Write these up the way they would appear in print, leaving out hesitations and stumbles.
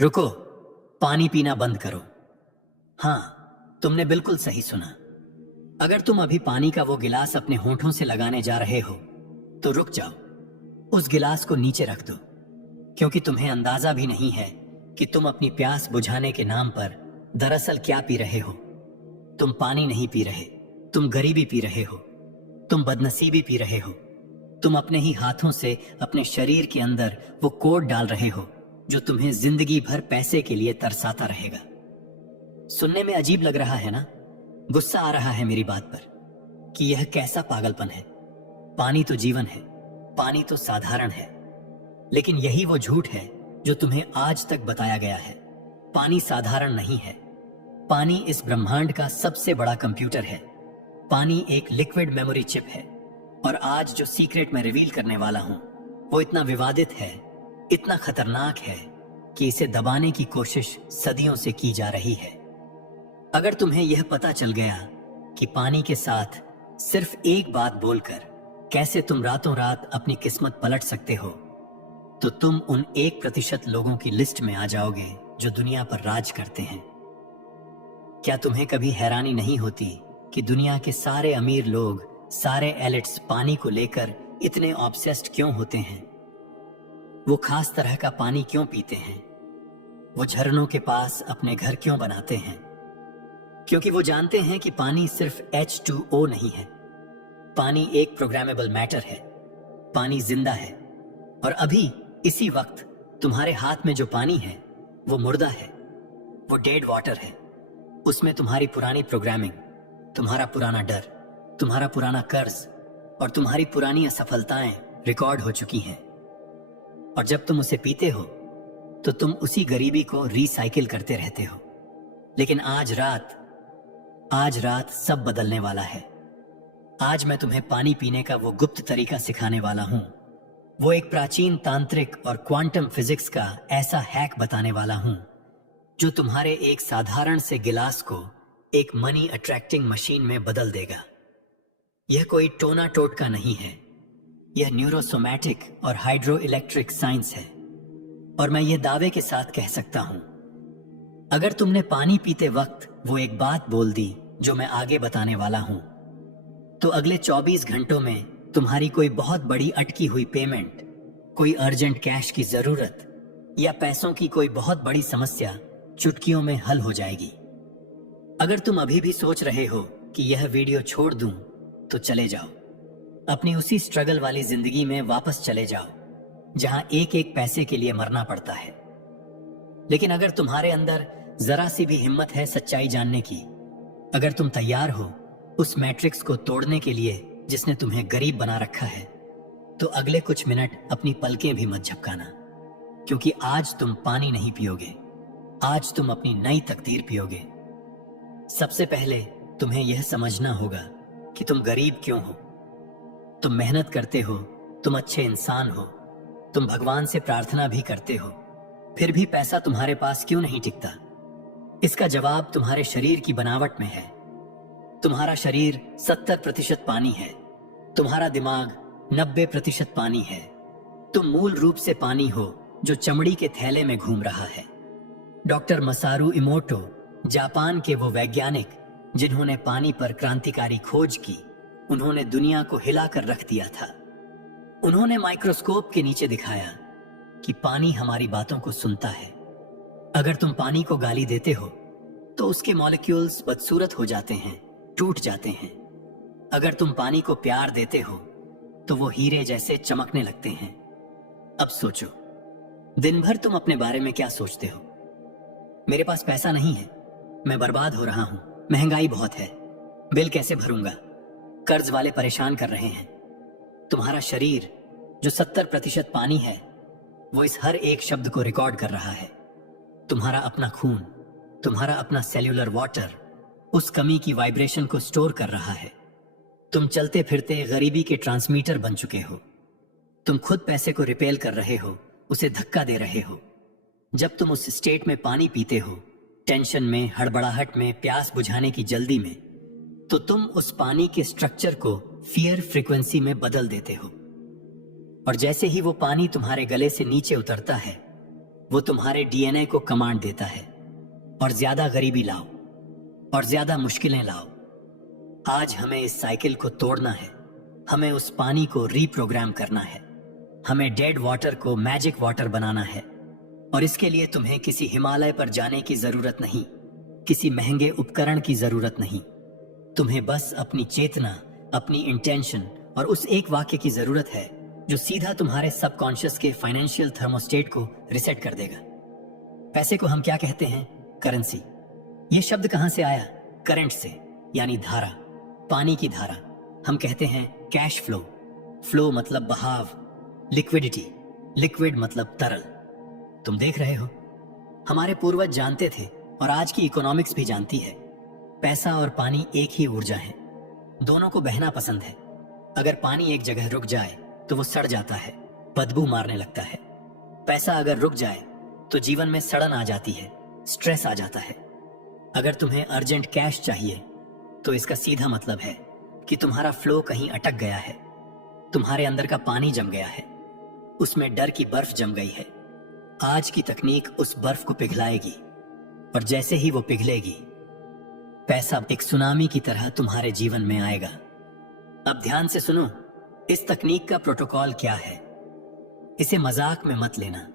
रुको, पानी पीना बंद करो। हाँ, तुमने बिल्कुल सही सुना। अगर तुम अभी पानी का वो गिलास अपने होंठों से लगाने जा रहे हो तो रुक जाओ, उस गिलास को नीचे रख दो, क्योंकि तुम्हें अंदाजा भी नहीं है कि तुम अपनी प्यास बुझाने के नाम पर दरअसल क्या पी रहे हो। तुम पानी नहीं पी रहे, तुम गरीबी पी रहे हो, तुम बदनसीबी पी रहे हो। तुम अपने ही हाथों से अपने शरीर के अंदर वो कोड डाल रहे हो जो तुम्हें जिंदगी भर पैसे के लिए तरसाता रहेगा। सुनने में अजीब लग रहा है ना? गुस्सा आ रहा है मेरी बात पर कि यह कैसा पागलपन है। पानी तो जीवन है, पानी तो साधारण है, लेकिन यही वो झूठ है जो तुम्हें आज तक बताया गया है। पानी साधारण नहीं है। पानी इस ब्रह्मांड का सबसे बड़ा कंप्यूटर है। पानी एक लिक्विड मेमोरी चिप है। और आज जो सीक्रेट मैं रिवील करने वाला हूं वो इतना विवादित है, इतना खतरनाक है कि इसे दबाने की कोशिश सदियों से की जा रही है। अगर तुम्हें यह पता चल गया कि पानी के साथ सिर्फ एक बात बोलकर कैसे तुम रातों रात अपनी किस्मत पलट सकते हो, तो तुम उन 1% लोगों की लिस्ट में आ जाओगे जो दुनिया पर राज करते हैं। क्या तुम्हें कभी हैरानी नहीं होती कि दुनिया के सारे अमीर लोग, सारे एलिट्स पानी को लेकर इतने ऑब्सेस्ड क्यों होते हैं? वो खास तरह का पानी क्यों पीते हैं? वो झरनों के पास अपने घर क्यों बनाते हैं? क्योंकि वो जानते हैं कि पानी सिर्फ H2O नहीं है। पानी एक प्रोग्रामेबल मैटर है। पानी जिंदा है। और अभी इसी वक्त तुम्हारे हाथ में जो पानी है वो मुर्दा है, वो डेड वाटर है। उसमें तुम्हारी पुरानी प्रोग्रामिंग, तुम्हारा पुराना डर, तुम्हारा पुराना कर्ज और तुम्हारी पुरानी असफलताएं रिकॉर्ड हो चुकी हैं। और जब तुम उसे पीते हो तो तुम उसी गरीबी को रिसाइकिल करते रहते हो। लेकिन आज रात सब बदलने वाला है। आज मैं तुम्हें पानी पीने का वो गुप्त तरीका सिखाने वाला हूं। वो एक प्राचीन तांत्रिक और क्वांटम फिजिक्स का ऐसा हैक बताने वाला हूं जो तुम्हारे एक साधारण से गिलास को एक मनी अट्रैक्टिंग मशीन में बदल देगा। यह कोई टोना टोटका नहीं है। यह न्यूरोसोमैटिक और हाइड्रो इलेक्ट्रिक साइंस है। और मैं यह दावे के साथ कह सकता हूं, अगर तुमने पानी पीते वक्त वो एक बात बोल दी जो मैं आगे बताने वाला हूं, तो अगले 24 घंटों में तुम्हारी कोई बहुत बड़ी अटकी हुई पेमेंट, कोई अर्जेंट कैश की जरूरत या पैसों की कोई बहुत बड़ी समस्या चुटकियों में हल हो जाएगी। अगर तुम अभी भी सोच रहे हो कि यह वीडियो छोड़ दूं, तो चले जाओ। अपनी उसी स्ट्रगल वाली जिंदगी में वापस चले जाओ जहां एक एक पैसे के लिए मरना पड़ता है। लेकिन अगर तुम्हारे अंदर जरा सी भी हिम्मत है सच्चाई जानने की, अगर तुम तैयार हो उस मैट्रिक्स को तोड़ने के लिए जिसने तुम्हें गरीब बना रखा है, तो अगले कुछ मिनट अपनी पलकें भी मत झपकाना, क्योंकि आज तुम पानी नहीं पियोगे, आज तुम अपनी नई तकदीर पियोगे। सबसे पहले तुम्हें यह समझना होगा कि तुम गरीब क्यों हो। तुम मेहनत करते हो, तुम अच्छे इंसान हो, तुम भगवान से प्रार्थना भी करते हो, फिर भी पैसा तुम्हारे पास क्यों नहीं टिकता? इसका जवाब तुम्हारे शरीर की बनावट में है। तुम्हारा शरीर 70% पानी है, तुम्हारा दिमाग 90% पानी है। तुम मूल रूप से पानी हो जो चमड़ी के थैले में घूम रहा है। डॉक्टर मसारू इमोटो, जापान के वो वैज्ञानिक जिन्होंने पानी पर क्रांतिकारी खोज की, उन्होंने दुनिया को हिलाकर रख दिया था। उन्होंने माइक्रोस्कोप के नीचे दिखाया कि पानी हमारी बातों को सुनता है। अगर तुम पानी को गाली देते हो तो उसके मॉलिक्यूल्स बदसूरत हो जाते हैं, टूट जाते हैं। अगर तुम पानी को प्यार देते हो तो वो हीरे जैसे चमकने लगते हैं। अब सोचो, दिन भर तुम अपने बारे में क्या सोचते हो? मेरे पास पैसा नहीं है, मैं बर्बाद हो रहा हूं, महंगाई बहुत है, बिल कैसे भरूंगा, कर्ज वाले परेशान कर रहे हैं। तुम्हारा शरीर जो 70% पानी है, वो इस हर एक शब्द को रिकॉर्ड कर रहा है। तुम्हारा अपना खून, तुम्हारा अपना सेल्यूलर वाटर उस कमी की वाइब्रेशन को स्टोर कर रहा है। तुम चलते फिरते गरीबी के ट्रांसमीटर बन चुके हो। तुम खुद पैसे को रिपेल कर रहे हो, उसे धक्का दे रहे हो। जब तुम उस स्टेट में पानी पीते हो, टेंशन में, हड़बड़ाहट में, प्यास बुझाने की जल्दी में, तो तुम उस पानी के स्ट्रक्चर को फियर फ्रीक्वेंसी में बदल देते हो। और जैसे ही वो पानी तुम्हारे गले से नीचे उतरता है, वो तुम्हारे डीएनए को कमांड देता है और ज्यादा गरीबी लाओ और ज्यादा मुश्किलें लाओ। आज हमें इस साइकिल को तोड़ना है। हमें उस पानी को रीप्रोग्राम करना है। हमें डेड वाटर को मैजिक वाटर बनाना है। और इसके लिए तुम्हें किसी हिमालय पर जाने की जरूरत नहीं, किसी महंगे उपकरण की जरूरत नहीं। तुम्हें बस अपनी चेतना, अपनी इंटेंशन और उस एक वाक्य की जरूरत है जो सीधा तुम्हारे सबकॉन्शियस के फाइनेंशियल थर्मोस्टेट को रिसेट कर देगा। पैसे को हम क्या कहते हैं? करेंसी। ये शब्द कहां से आया? करंट से, यानी धारा, पानी की धारा। हम कहते हैं कैश फ्लो। फ्लो मतलब बहाव, लिक्विडिटी। लिक्विड मतलब तरल। तुम देख रहे हो, हमारे पूर्वज जानते थे और आज की इकोनॉमिक्स भी जानती है, पैसा और पानी एक ही ऊर्जा है। दोनों को बहना पसंद है। अगर पानी एक जगह रुक जाए तो वो सड़ जाता है, बदबू मारने लगता है। पैसा अगर रुक जाए तो जीवन में सड़न आ जाती है, स्ट्रेस आ जाता है। अगर तुम्हें अर्जेंट कैश चाहिए तो इसका सीधा मतलब है कि तुम्हारा फ्लो कहीं अटक गया है। तुम्हारे अंदर का पानी जम गया है, उसमें डर की बर्फ जम गई है। आज की तकनीक उस बर्फ को पिघलाएगी और जैसे ही वो पिघलेगी, पैसा एक सुनामी की तरह तुम्हारे जीवन में आएगा। अब ध्यान से सुनो, इस तकनीक का प्रोटोकॉल क्या है। इसे मजाक में मत लेना।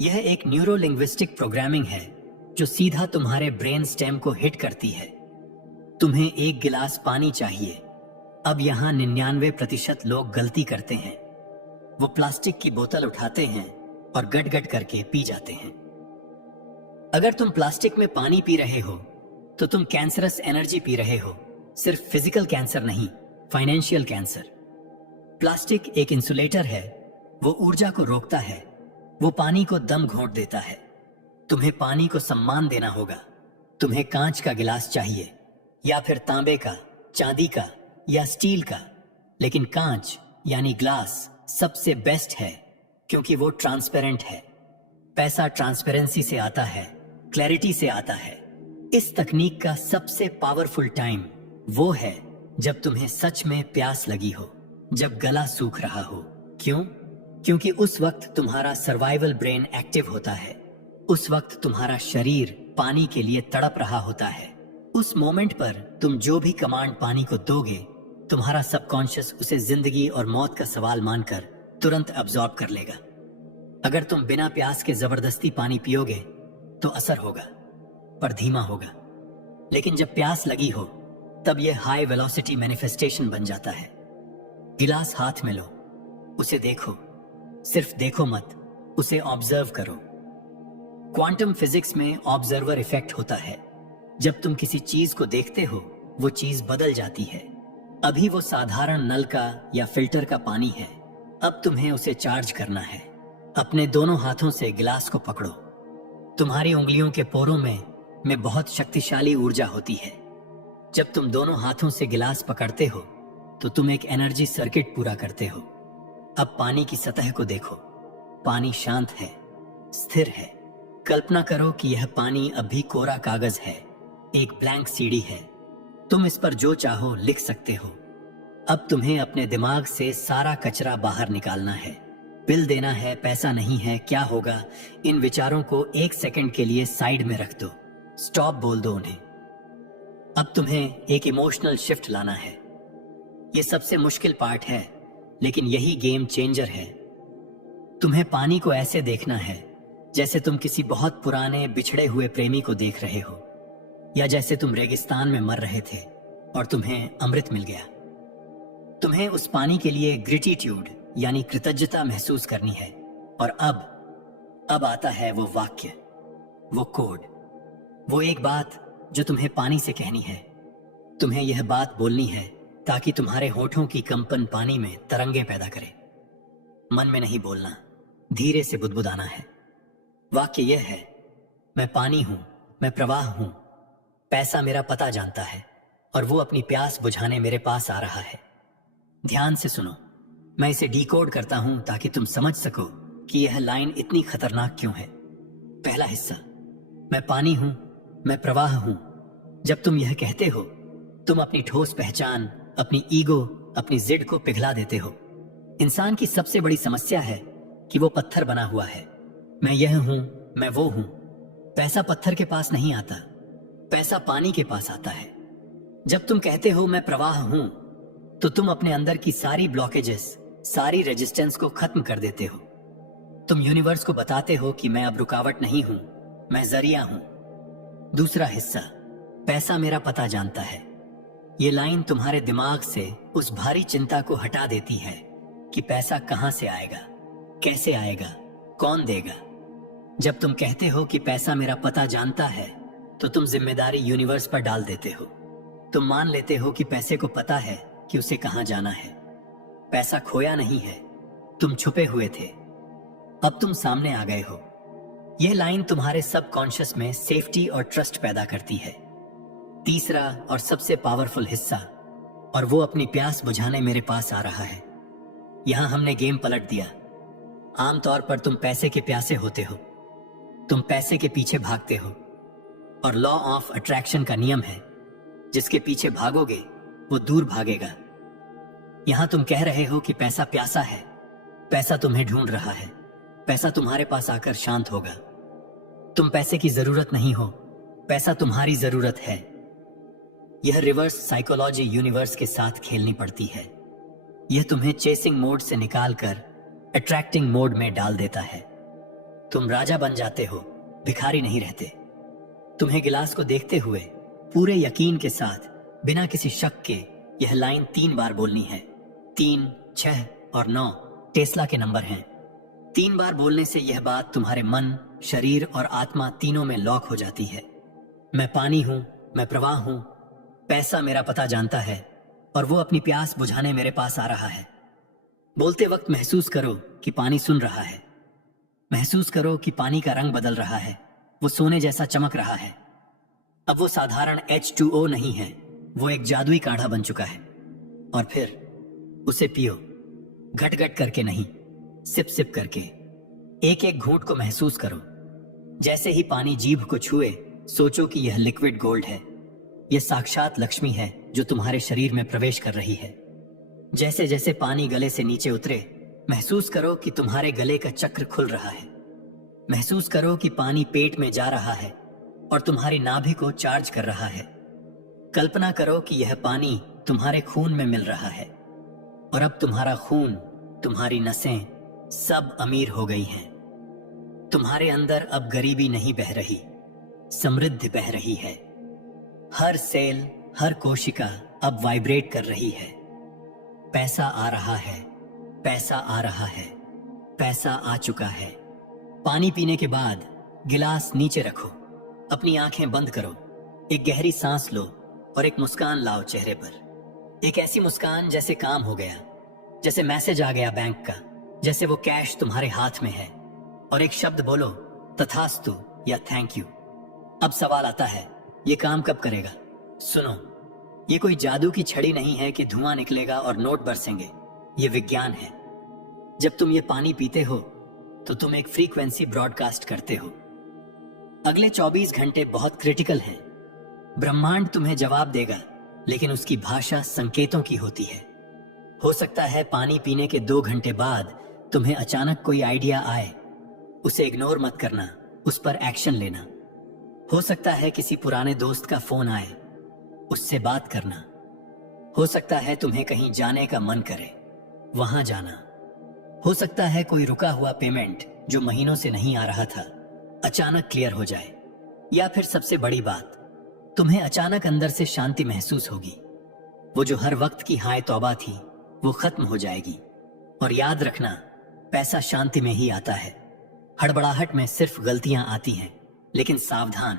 यह एक न्यूरो लिंग्विस्टिक प्रोग्रामिंग है जो सीधा तुम्हारे ब्रेन स्टेम को हिट करती है। तुम्हें एक गिलास पानी चाहिए। अब यहां 99% लोग गलती करते हैं। वो प्लास्टिक की बोतल उठाते हैं और गट गट करके पी जाते हैं। अगर तुम प्लास्टिक में पानी पी रहे हो तो तुम कैंसरस एनर्जी पी रहे हो। सिर्फ फिजिकल कैंसर नहीं, फाइनेंशियल कैंसर। प्लास्टिक एक इंसुलेटर है, वो ऊर्जा को रोकता है, वो पानी को दम घोंट देता है। तुम्हें पानी को सम्मान देना होगा। तुम्हें कांच का गिलास चाहिए या फिर तांबे का, चांदी का या स्टील का, लेकिन कांच यानी ग्लास सबसे बेस्ट है क्योंकि वो ट्रांसपेरेंट है। पैसा ट्रांसपेरेंसी से आता है, क्लैरिटी से आता है। इस तकनीक का सबसे पावरफुल टाइम वो है जब तुम्हें सच में प्यास लगी हो, जब गला सूख रहा हो। क्यों? क्योंकि उस वक्त तुम्हारा सर्वाइवल ब्रेन एक्टिव होता है। उस वक्त तुम्हारा शरीर पानी के लिए तड़प रहा होता है। उस मोमेंट पर तुम जो भी कमांड पानी को दोगे, तुम्हारा सबकॉन्शियस उसे जिंदगी और मौत का सवाल मानकर तुरंत अब्सॉर्ब कर लेगा। अगर तुम बिना प्यास के जबरदस्ती पानी पियोगे तो असर होगा, पर धीमा होगा। लेकिन जब प्यास लगी हो तब यह हाई वेलोसिटी मैनिफेस्टेशन बन जाता है। गिलास हाथ में लो, उसे देखो, सिर्फ देखो मत, उसे ऑब्जर्व करो। क्वांटम फिजिक्स में ऑब्जर्वर इफेक्ट होता है। जब तुम किसी चीज को देखते हो वो चीज बदल जाती है। अभी वो साधारण नल का या फिल्टर का पानी है, अब तुम्हें उसे चार्ज करना है। अपने दोनों हाथों से गिलास को पकड़ो। तुम्हारी उंगलियों के पोरों में बहुत शक्तिशाली ऊर्जा होती है। जब तुम दोनों हाथों से गिलास पकड़ते हो तो तुम एक एनर्जी सर्किट पूरा करते हो। अब पानी की सतह को देखो। पानी शांत है, स्थिर है। कल्पना करो कि यह पानी अब भी कोरा कागज है, एक ब्लैंक सीडी है। तुम इस पर जो चाहो लिख सकते हो। अब तुम्हें अपने दिमाग से सारा कचरा बाहर निकालना है। बिल देना है, पैसा नहीं है, क्या होगा, इन विचारों को एक सेकंड के लिए साइड में रख दो। स्टॉप बोल दो उन्हें। अब तुम्हें एक इमोशनल शिफ्ट लाना है। यह सबसे मुश्किल पार्ट है, लेकिन यही गेम चेंजर है। तुम्हें पानी को ऐसे देखना है जैसे तुम किसी बहुत पुराने बिछड़े हुए प्रेमी को देख रहे हो, या जैसे तुम रेगिस्तान में मर रहे थे और तुम्हें अमृत मिल गया। तुम्हें उस पानी के लिए ग्रेटिट्यूड यानी कृतज्ञता महसूस करनी है। और अब आता है वो वाक्य, वो कोड, वो एक बात जो तुम्हें पानी से कहनी है। तुम्हें यह बात बोलनी है ताकि तुम्हारे होठों की कंपन पानी में तरंगे पैदा करे। मन में नहीं बोलना, धीरे से बुदबुदाना है। वाक्य यह है, मैं पानी हूं, मैं प्रवाह हूं, पैसा मेरा पता जानता है और वो अपनी प्यास बुझाने मेरे पास आ रहा है। ध्यान से सुनो, मैं इसे डिकोड करता हूं ताकि तुम समझ सको कि यह लाइन इतनी खतरनाक क्यों है। पहला हिस्सा, मैं पानी हूं, मैं प्रवाह हूं। जब तुम यह कहते हो, तुम अपनी ठोस पहचान, अपनी ईगो, अपनी जिद को पिघला देते हो। इंसान की सबसे बड़ी समस्या है कि वो पत्थर बना हुआ है। मैं यह हूं, मैं वो हूं। पैसा पत्थर के पास नहीं आता, पैसा पानी के पास आता है। जब तुम कहते हो मैं प्रवाह हूं, तो तुम अपने अंदर की सारी ब्लॉकेजेस, सारी रेजिस्टेंस को खत्म कर देते हो। तुम यूनिवर्स को बताते हो कि मैं अब रुकावट नहीं हूं, मैं जरिया हूं। दूसरा हिस्सा, पैसा मेरा पता जानता है। ये लाइन तुम्हारे दिमाग से उस भारी चिंता को हटा देती है कि पैसा कहां से आएगा, कैसे आएगा, कौन देगा। जब तुम कहते हो कि पैसा मेरा पता जानता है, तो तुम जिम्मेदारी यूनिवर्स पर डाल देते हो। तुम मान लेते हो कि पैसे को पता है कि उसे कहां जाना है। पैसा खोया नहीं है, तुम छुपे हुए थे, अब तुम सामने आ गए हो। यह लाइन तुम्हारे सबकॉन्शियस में सेफ्टी और ट्रस्ट पैदा करती है। तीसरा और सबसे पावरफुल हिस्सा, और वो अपनी प्यास बुझाने मेरे पास आ रहा है। यहां हमने गेम पलट दिया। आमतौर पर तुम पैसे के प्यासे होते हो, तुम पैसे के पीछे भागते हो, और लॉ ऑफ अट्रैक्शन का नियम है, जिसके पीछे भागोगे वो दूर भागेगा। यहां तुम कह रहे हो कि पैसा प्यासा है, पैसा तुम्हें ढूंढ रहा है, पैसा तुम्हारे पास आकर शांत होगा। तुम पैसे की जरूरत नहीं हो, पैसा तुम्हारी जरूरत है। यह रिवर्स साइकोलॉजी यूनिवर्स के साथ खेलनी पड़ती है। यह तुम्हें चेसिंग मोड से निकालकर अट्रैक्टिंग मोड में डाल देता है। तुम राजा बन जाते हो, भिखारी नहीं रहते। तुम्हें गिलास को देखते हुए पूरे यकीन के साथ, बिना किसी शक के, यह लाइन 3 बार बोलनी है। 3, 6 और 9 टेस्ला के नंबर हैं। 3 बार बोलने से यह बात तुम्हारे मन, शरीर और आत्मा तीनों में लॉक हो जाती है। मैं पानी हूं, मैं प्रवाह हूं, पैसा मेरा पता जानता है, और वो अपनी प्यास बुझाने मेरे पास आ रहा है। बोलते वक्त महसूस करो कि पानी सुन रहा है। महसूस करो कि पानी का रंग बदल रहा है, वो सोने जैसा चमक रहा है। अब वो साधारण H2O नहीं है, वो एक जादुई काढ़ा बन चुका है। और फिर उसे पियो, घट घट करके नहीं, सिप सिप करके। एक एक घूंट को महसूस करो। जैसे ही पानी जीभ को छुए, सोचो कि यह लिक्विड गोल्ड है। यह साक्षात लक्ष्मी है जो तुम्हारे शरीर में प्रवेश कर रही है। जैसे जैसे पानी गले से नीचे उतरे, महसूस करो कि तुम्हारे गले का चक्र खुल रहा है। महसूस करो कि पानी पेट में जा रहा है और तुम्हारी नाभि को चार्ज कर रहा है। कल्पना करो कि यह पानी तुम्हारे खून में मिल रहा है, और अब तुम्हारा खून, तुम्हारी नसें सब अमीर हो गई हैं। तुम्हारे अंदर अब गरीबी नहीं बह रही, समृद्धि बह रही है। हर सेल, हर कोशिका अब वाइब्रेट कर रही है। पैसा आ रहा है, पैसा आ रहा है, पैसा आ चुका है। पानी पीने के बाद गिलास नीचे रखो, अपनी आंखें बंद करो, एक गहरी सांस लो और एक मुस्कान लाओ चेहरे पर। एक ऐसी मुस्कान जैसे काम हो गया, जैसे मैसेज आ गया बैंक का, जैसे वो कैश तुम्हारे हाथ में है। और एक शब्द बोलो, तथास्तु या थैंक यू। अब सवाल आता है, ये काम कब करेगा? सुनो, ये कोई जादू की छड़ी नहीं है कि धुआं निकलेगा और नोट बरसेंगे। ये विज्ञान है। जब तुम ये पानी पीते हो तो तुम एक फ्रीक्वेंसी ब्रॉडकास्ट करते हो। अगले 24 घंटे बहुत क्रिटिकल हैं। ब्रह्मांड तुम्हें जवाब देगा, लेकिन उसकी भाषा संकेतों की होती है। हो सकता है पानी पीने के 2 घंटे बाद तुम्हें अचानक कोई आइडिया आए। उसे इग्नोर मत करना, उस पर एक्शन लेना। हो सकता है किसी पुराने दोस्त का फोन आए, उससे बात करना। हो सकता है तुम्हें कहीं जाने का मन करे, वहां जाना। हो सकता है कोई रुका हुआ पेमेंट जो महीनों से नहीं आ रहा था, अचानक क्लियर हो जाए। या फिर सबसे बड़ी बात, तुम्हें अचानक अंदर से शांति महसूस होगी। वो जो हर वक्त की हाय तौबा थी, वो खत्म हो जाएगी। और याद रखना, पैसा शांति में ही आता है। हड़बड़ाहट में सिर्फ गलतियां आती हैं, लेकिन सावधान,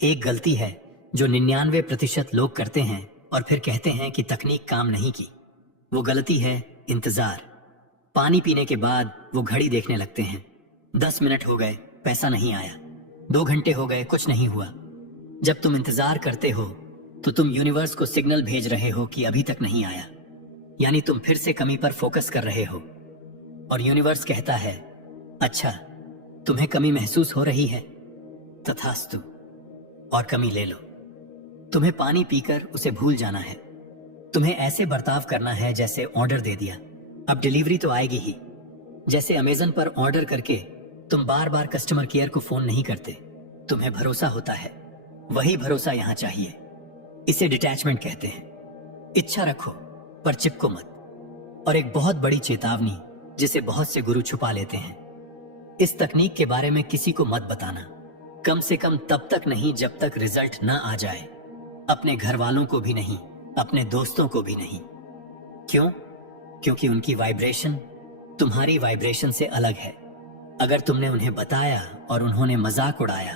एक गलती है जो 99% लोग करते हैं और फिर कहते हैं कि तकनीक काम नहीं की। वो गलती है इंतजार। पानी पीने के बाद वो घड़ी देखने लगते हैं। 10 मिनट हो गए, पैसा नहीं आया। 2 घंटे हो गए, कुछ नहीं हुआ। जब तुम इंतजार करते हो तो तुम यूनिवर्स को सिग्नल भेज रहे हो कि अभी तक नहीं आया। यानी तुम फिर से कमी पर फोकस कर रहे हो। और यूनिवर्स कहता है, अच्छा, तुम्हें कमी महसूस हो रही है, तथास्तु, और कमी ले लो। तुम्हें पानी पीकर उसे भूल जाना है। तुम्हें ऐसे बर्ताव करना है जैसे ऑर्डर दे दिया, अब डिलीवरी तो आएगी ही। जैसे अमेज़न पर ऑर्डर करके तुम बार बार कस्टमर केयर को फोन नहीं करते, तुम्हें भरोसा होता है। वही भरोसा यहां चाहिए। इसे डिटैचमेंट कहते हैं। इच्छा रखो पर चिपको मत। और एक बहुत बड़ी चेतावनी जिसे बहुत से गुरु छुपा लेते हैं, इस तकनीक के बारे में किसी को मत बताना, कम से कम तब तक नहीं जब तक रिजल्ट ना आ जाए। अपने घर वालों को भी नहीं, अपने दोस्तों को भी नहीं। क्यों? क्योंकि उनकी वाइब्रेशन तुम्हारी वाइब्रेशन से अलग है। अगर तुमने उन्हें बताया और उन्होंने मजाक उड़ाया,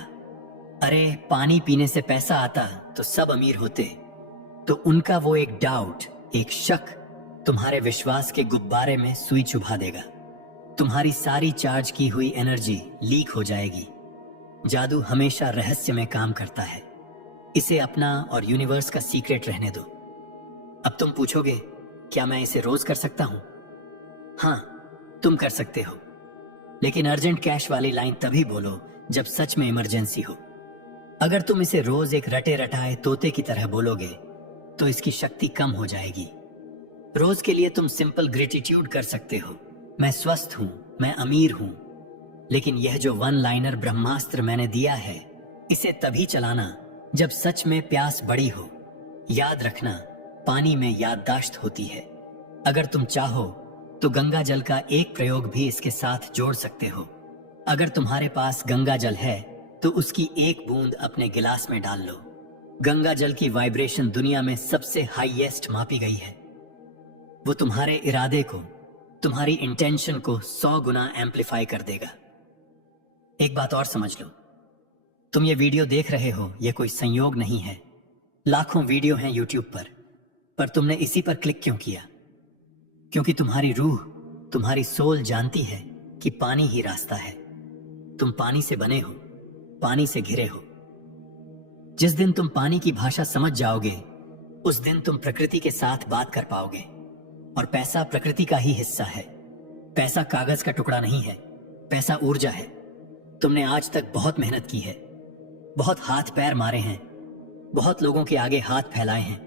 अरे पानी पीने से पैसा आता तो सब अमीर होते, तो उनका वो एक डाउट, एक शक तुम्हारे विश्वास के गुब्बारे में सुई चुभा देगा। तुम्हारी सारी चार्ज की हुई एनर्जी लीक हो जाएगी। जादू हमेशा रहस्य में काम करता है। इसे अपना और यूनिवर्स का सीक्रेट रहने दो। अब तुम पूछोगे, क्या मैं इसे रोज कर सकता हूं? हाँ, तुम कर सकते हो, लेकिन अर्जेंट कैश वाली लाइन तभी बोलो जब सच में इमरजेंसी हो। अगर तुम इसे रोज एक रटे रटाए तोते की तरह बोलोगे तो इसकी शक्ति कम हो जाएगी। रोज के लिए तुम सिंपल ग्रेटिट्यूड कर सकते हो, मैं स्वस्थ हूं, मैं अमीर हूं। लेकिन यह जो वन लाइनर ब्रह्मास्त्र मैंने दिया है, इसे तभी चलाना जब सच में प्यास बड़ी हो। याद रखना, पानी में याददाश्त होती है। अगर तुम चाहो तो गंगा जल का एक प्रयोग भी इसके साथ जोड़ सकते हो। अगर तुम्हारे पास गंगा जल है तो उसकी एक बूंद अपने गिलास में डाल लो। गंगा जल की वाइब्रेशन दुनिया में सबसे हाईएस्ट मापी गई है। वो तुम्हारे इरादे को, तुम्हारी इंटेंशन को 100 गुना एम्पलीफाई कर देगा। एक बात और समझ लो, तुम ये वीडियो देख रहे हो, ये कोई संयोग नहीं है। लाखों वीडियो हैं यूट्यूब पर तुमने इसी पर क्लिक क्यों किया? क्योंकि तुम्हारी रूह, तुम्हारी सोल जानती है कि पानी ही रास्ता है। तुम पानी से बने हो, पानी से घिरे हो। जिस दिन तुम पानी की भाषा समझ जाओगे, उस दिन तुम प्रकृति के साथ बात कर पाओगे। और पैसा प्रकृति का ही हिस्सा है। पैसा कागज का टुकड़ा नहीं है, पैसा ऊर्जा है। तुमने आज तक बहुत मेहनत की है, बहुत हाथ पैर मारे हैं, बहुत लोगों के आगे हाथ फैलाए हैं।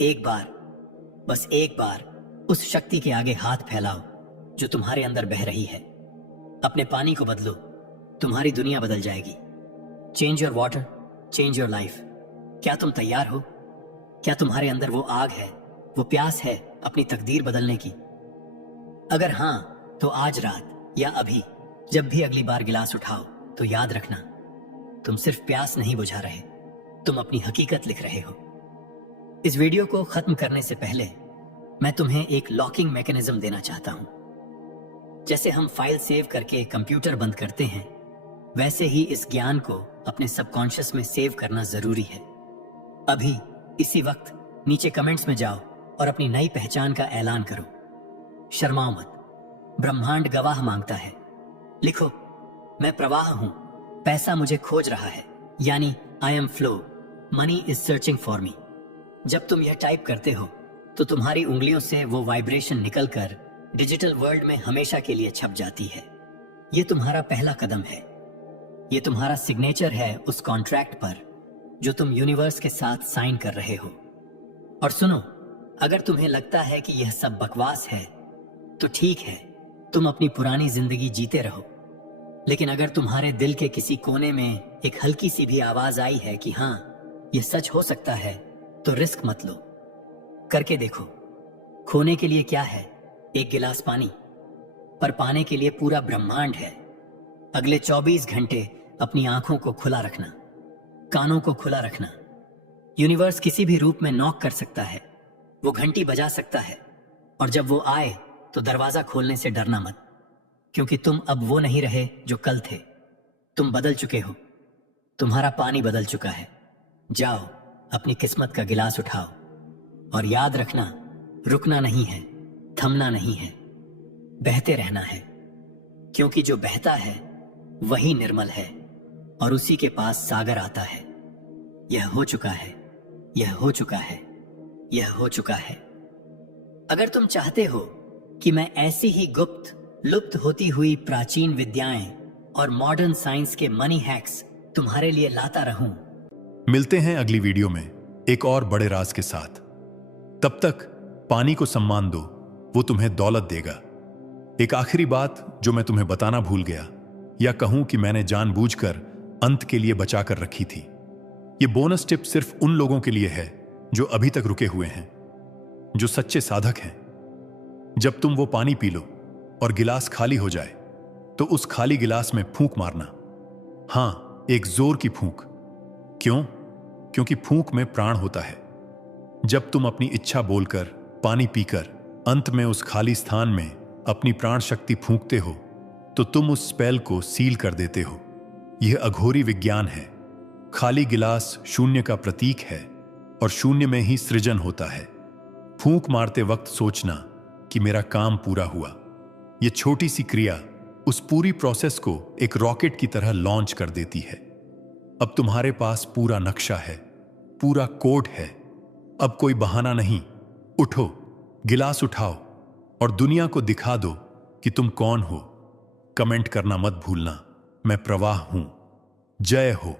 एक बार, बस एक बार उस शक्ति के आगे हाथ फैलाओ जो तुम्हारे अंदर बह रही है। अपने पानी को बदलो, तुम्हारी दुनिया बदल जाएगी। Change your water, change your life. क्या तुम तैयार हो? क्या तुम्हारे अंदर वो आग है, वो प्यास है अपनी तकदीर बदलने की? अगर हां, तो आज रात या अभी जब भी अगली बार गिलास उठाओ तो याद रखना, तुम सिर्फ प्यास नहीं बुझा रहे, तुम अपनी हकीकत लिख रहे हो। इस वीडियो को खत्म करने से पहले मैं तुम्हें एक लॉकिंग मैकेनिज्म देना चाहता हूं। जैसे हम फाइल सेव करके कंप्यूटर बंद करते हैं, वैसे ही इस ज्ञान को अपने सबकॉन्शियस में सेव करना जरूरी है। अभी इसी वक्त नीचे कमेंट्स में जाओ और अपनी नई पहचान का ऐलान करो। शर्माओ मत, ब्रह्मांड गवाह मांगता है। लिखो, मैं प्रवाह हूं, पैसा मुझे खोज रहा है, यानी I am flow, money is searching for me. जब तुम यह टाइप करते हो तो तुम्हारी उंगलियों से वो वाइब्रेशन निकलकर डिजिटल वर्ल्ड में हमेशा के लिए छप जाती है। ये तुम्हारा पहला कदम है। ये तुम्हारा सिग्नेचर है उस कॉन्ट्रैक्ट पर जो तुम यूनिवर्स के साथ साइन कर रहे हो। और सुनो, अगर तुम्हें लगता है कि यह सब बकवास है तो ठीक है, तुम अपनी पुरानी जिंदगी जीते रहो। लेकिन अगर तुम्हारे दिल के किसी कोने में एक हल्की सी भी आवाज आई है कि हां, यह सच हो सकता है, तो रिस्क मत लो, करके देखो। खोने के लिए क्या है? एक गिलास पानी, पर पाने के लिए पूरा ब्रह्मांड है। अगले 24 घंटे अपनी आंखों को खुला रखना, कानों को खुला रखना। यूनिवर्स किसी भी रूप में नॉक कर सकता है, वो घंटी बजा सकता है, और जब वो आए तो दरवाजा खोलने से डरना मत, क्योंकि तुम अब वो नहीं रहे जो कल थे। तुम बदल चुके हो, तुम्हारा पानी बदल चुका है। जाओ, अपनी किस्मत का गिलास उठाओ, और याद रखना, रुकना नहीं है, थमना नहीं है, बहते रहना है। क्योंकि जो बहता है वही निर्मल है, और उसी के पास सागर आता है। यह हो चुका है, यह हो चुका है, यह हो चुका है। अगर तुम चाहते हो कि मैं ऐसी ही गुप्त, लुप्त होती हुई प्राचीन विद्याएं और मॉडर्न साइंस के मनी हैक्स तुम्हारे लिए लाता रहूं, मिलते हैं अगली वीडियो में एक और बड़े राज के साथ। तब तक पानी को सम्मान दो, वो तुम्हें दौलत देगा। एक आखिरी बात जो मैं तुम्हें बताना भूल गया, या कहूं कि मैंने जानबूझकर अंत के लिए बचा कर रखी थी। ये बोनस टिप सिर्फ उन लोगों के लिए है जो अभी तक रुके हुए हैं, जो सच्चे साधक हैं। जब तुम वो पानी पी लो और गिलास खाली हो जाए तो उस खाली गिलास में फूंक मारना। हां, एक जोर की फूंक। क्यों? क्योंकि फूंक में प्राण होता है। जब तुम अपनी इच्छा बोलकर पानी पीकर अंत में उस खाली स्थान में अपनी प्राण शक्ति फूंकते हो तो तुम उस स्पेल को सील कर देते हो। यह अघोरी विज्ञान है। खाली गिलास शून्य का प्रतीक है और शून्य में ही सृजन होता है। फूंक मारते वक्त सोचना कि मेरा काम पूरा हुआ। यह छोटी सी क्रिया उस पूरी प्रोसेस को एक रॉकेट की तरह लॉन्च कर देती है। अब तुम्हारे पास पूरा नक्शा है, पूरा कोड है। अब कोई बहाना नहीं। उठो, गिलास उठाओ और दुनिया को दिखा दो कि तुम कौन हो। कमेंट करना मत भूलना। मैं प्रवाह हूं। जय हो।